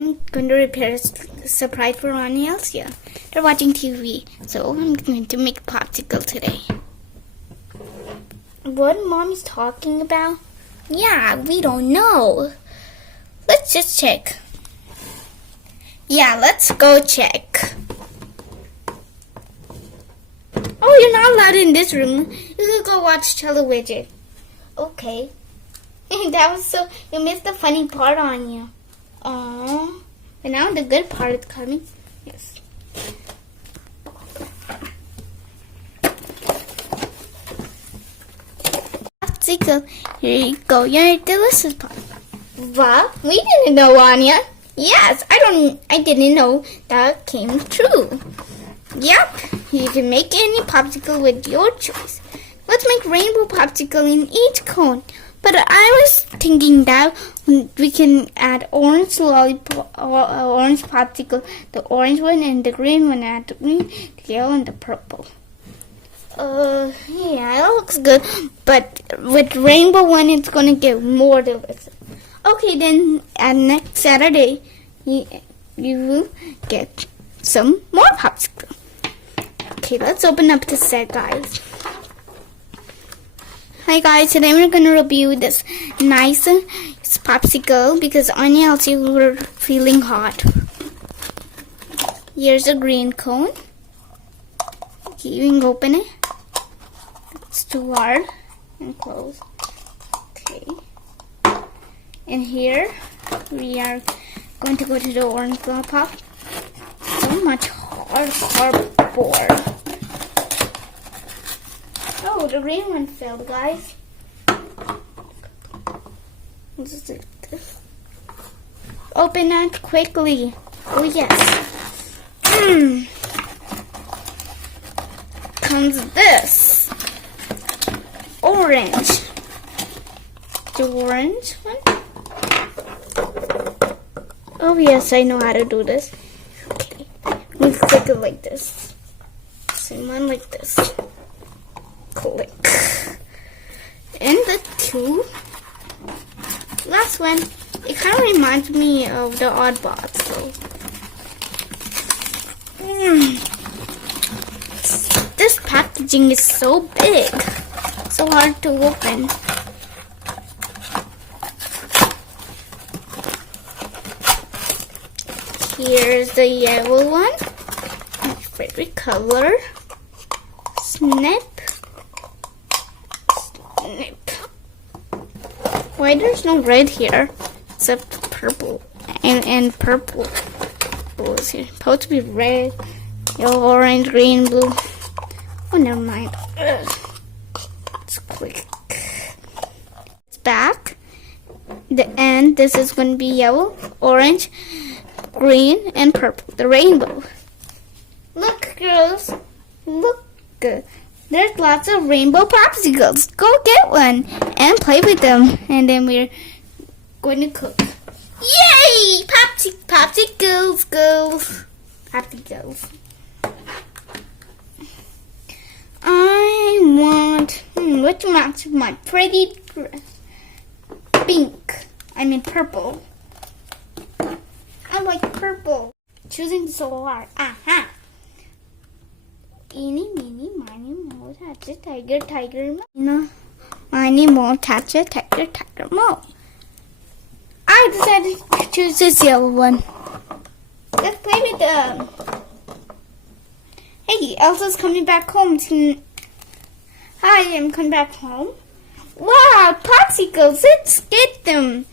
I'm going to prepare a surprise for Ronnie and Elsa. They're watching TV, so I'm going to make a popsicle today. What Mommy's talking about? Yeah, we don't know. Let's just check. Yeah, let's go check. Oh, you're not allowed in this room. You can go watch television. Okay. That was so... You missed the funny part on you. Aww. But now the good part is coming. Yes. Popsicle. Here you go. Your delicious pop. What? We didn't know, Anya. Yes, I didn't know that came true. Yep. You can make any popsicle with your choice. Let's make rainbow popsicle in each cone. But I was thinking that we can add orange lollipop, orange popsicle, the orange one and the green one, add the green, the yellow and the purple. Yeah, it looks good. But with rainbow one, it's gonna get more delicious. Okay, then next Saturday, you will get some more popsicle. Okay, let's open up the set, guys. Hi guys, today we're going to review this nice popsicle because Anya and Elsa were feeling hot. Here's a green cone. Okay, you can open it. It's too hard and close. Okay. And here we are going to go to the orange lollipop. So much cardboard. Oh, the green one fell, guys. Let's do this. Open that quickly. Oh, yes. Comes this. Orange. The orange one. Oh, yes, I know how to do this. Okay. We click it like this. Same one like this. Click. And the two last one, it kind of reminds me of the Oddbots. So this packaging is so big, so hard to open. Here's the yellow one, my favorite color. Snip. Why there's no red here except purple and purple is here. Supposed to be red, yellow, orange, green, blue. Oh, never mind. Let's click. It's back. And this is going to be yellow, orange, green, and purple. The rainbow. Look, girls. Look. There's lots of rainbow popsicles. Go get one and play with them. And then we're going to cook. Yay! Popsicles, girls. Popsicles. I want, which matches my pretty dress? Pink. I mean purple. I like purple. Choosing so hard. Aha. Eeny, meeny, miny, moe, catch a tiger, tiger, mo. Miny, moe, catch a tiger, tiger, mo. I decided to choose this yellow one. Let's play with them. Hey, Elsa's coming back home. Hi, I'm coming back home. Wow, popsicles, let's get them.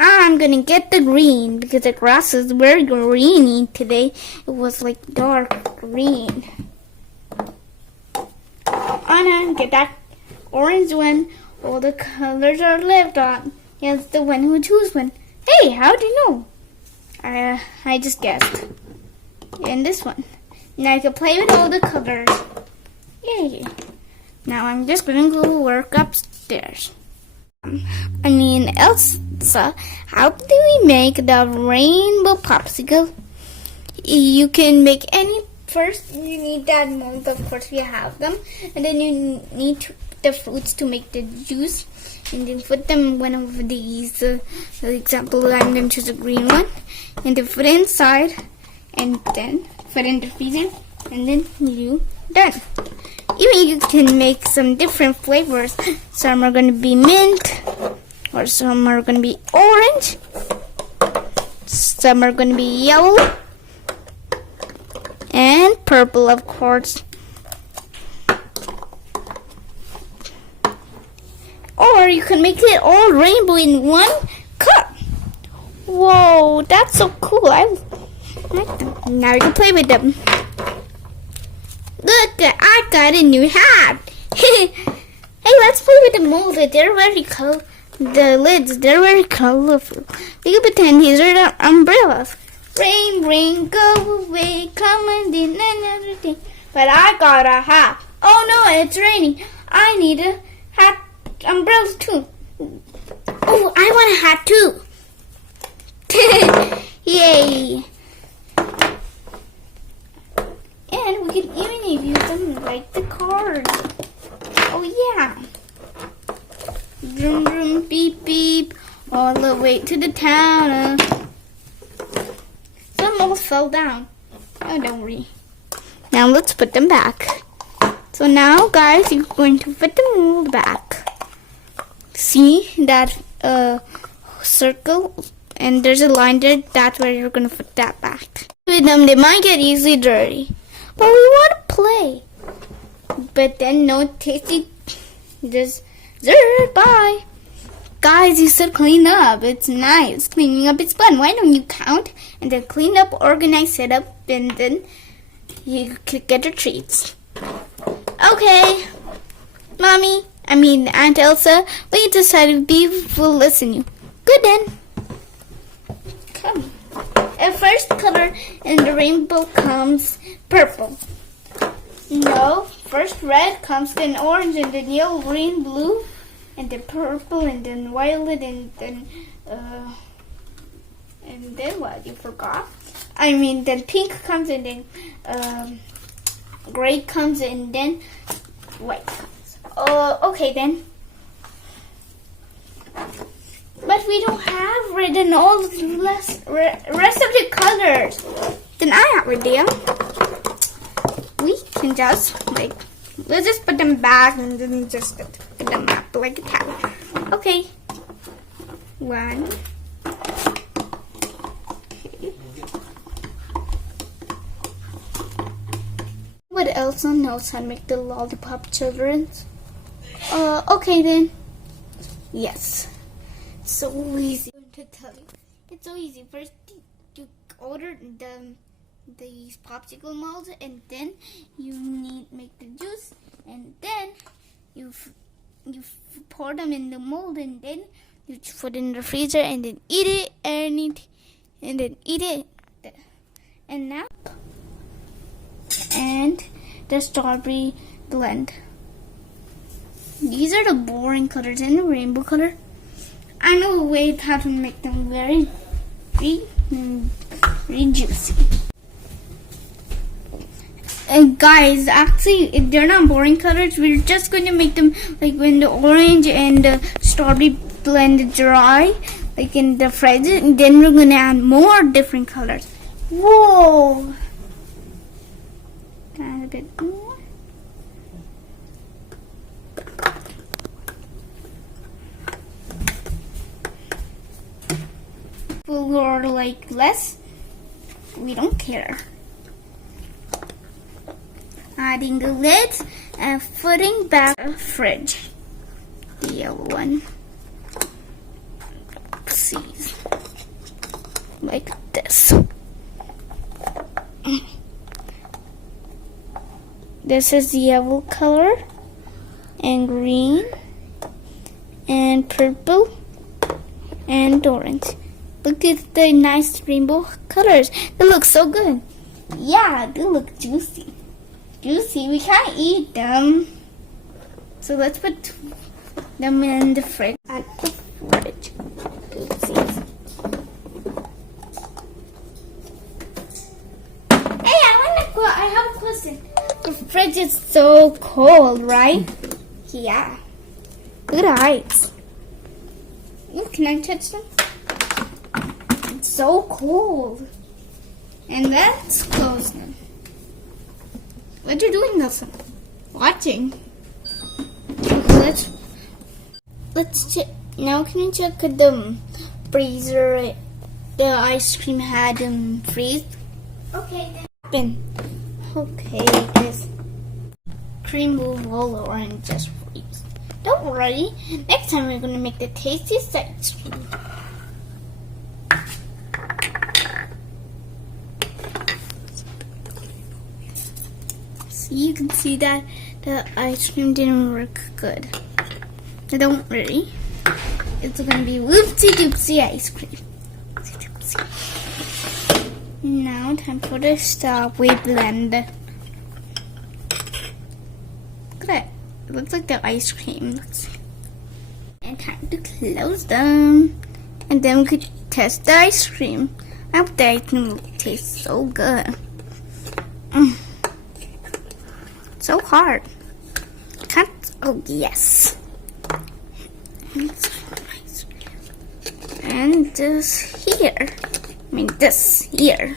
I'm gonna get the green because the grass is very greeny today. It was like dark green. Anna, get that orange one. All the colors are left on. Yes, the one who choose one. Hey, how do you know? I just guessed. And this one. Now I can play with all the colors. Yay. Now I'm just going to go work upstairs. Elsa, how do we make the rainbow popsicle? You can make any. First, you need that mold. Of course, we have them. And then you need the fruits to make the juice. and then put them in one of these. For example, I'm going to choose a green one, and then put it inside, and then put it in the freezer, and then you done. Even you can make some different flavors. Some are going to be mint, or some are going to be orange, some are going to be yellow, and purple, of course. Or you can make it all rainbow in one cup. Whoa, that's so cool. I like them. Now you can play with them. Look, I got a new hat. Hey, let's play with the mold. They're very colorful. The lids, they're very colorful. We can pretend these are the umbrellas. Rain, rain, go away, come and then another day. But I got a hat. Oh no, it's raining. I need a hat, umbrella too. Oh, I want a hat too. Yay. And we can even use them like the cards. Oh yeah. Vroom, vroom, beep, beep, all the way to the town. Some almost fell down. Oh, don't worry. Now let's put them back. So now, guys, you're going to put them all back. See that circle? And there's a line there. That's where you're going to put that back. With them, they might get easily dirty. But we want to play. But then no tasty dessert. Bye. Guys, you said clean up. It's nice. Cleaning up is fun. Why don't you count and then clean up, organize, set up, and then you could get your treats. Okay. Aunt Elsa, we decided we will listen to you. Good then. Come. At first color in the rainbow comes purple. No, first red comes, then orange, and then yellow, green, blue, and then purple, and then violet, and then what? You forgot? Then pink comes, and then gray comes, and then white comes. Okay then. But we don't have red and all the rest of the colors. Then I have an idea. We can just let's just put them back and then just put them up like a towel. Okay. One. Okay. What Elsa knows how to make the lollipop children's? Okay then. Yes. So easy to tell you. It's so easy. First, you order these popsicle molds, and then you make the juice, and then you pour them in the mold, and then you put it in the freezer, and then eat it, and then eat it. And now, and the strawberry blend. These are the boring colors and the rainbow color. I know a way how to make them very juicy. And guys, actually, if they're not boring colors, we're just going to make them like when the orange and the strawberry blend dry, like in the fridge, and then we're going to add more different colors. Whoa! Add a bit more. Or like less, we don't care. Adding the lids and putting back the fridge, the yellow one. Oopsies. Like this. This is the yellow color, and green, and purple, and orange. Look at the nice rainbow colors. They look so good. Yeah, they look juicy. Juicy, we can't eat them. So let's put them in the fridge. At the fridge. Oopsies. Hey, I have a question. The fridge is so cold, right? Yeah. Good eyes. Can I touch them? It's so cold. And that's closed now. What are you doing, Elsa? Watching. Okay, let's check. Now can you check the freezer? The ice cream had freeze. Okay, then. Okay, guys. Cream will roll over and just freeze. Don't worry. Next time we're gonna make the tastiest ice cream. So you can see that the ice cream didn't work good. But don't worry. It's gonna be whoopsie doopsie ice cream. Now time for the stop. We blend. Look at it. It looks like the ice cream. And time to close them. And then we could test the ice cream. I hope the ice cream will taste so good. So hard. Can't. Oh yes. And this here. I mean this here.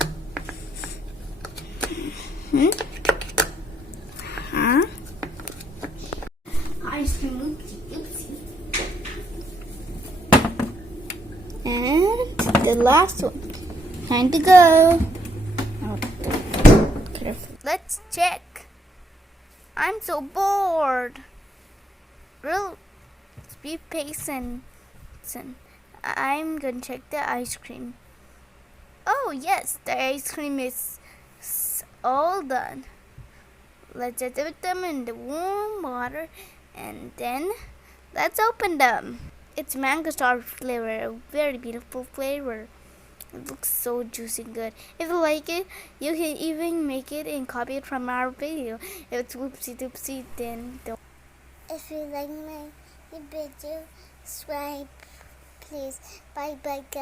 Ice cream, oopsie. And the last one. Time to go. Oh, careful. Let's check. I'm so bored. Real, be patient. I'm gonna check the ice cream. Oh yes, the ice cream is all done. Let's just dip them in the warm water and then let's open them. It's mango star flavor, a very beautiful flavor. It looks so juicy and good. If you like it, you can even make it and copy it from our video. If it's whoopsie doopsie, then don't. If you like my video, subscribe please. Bye bye guys.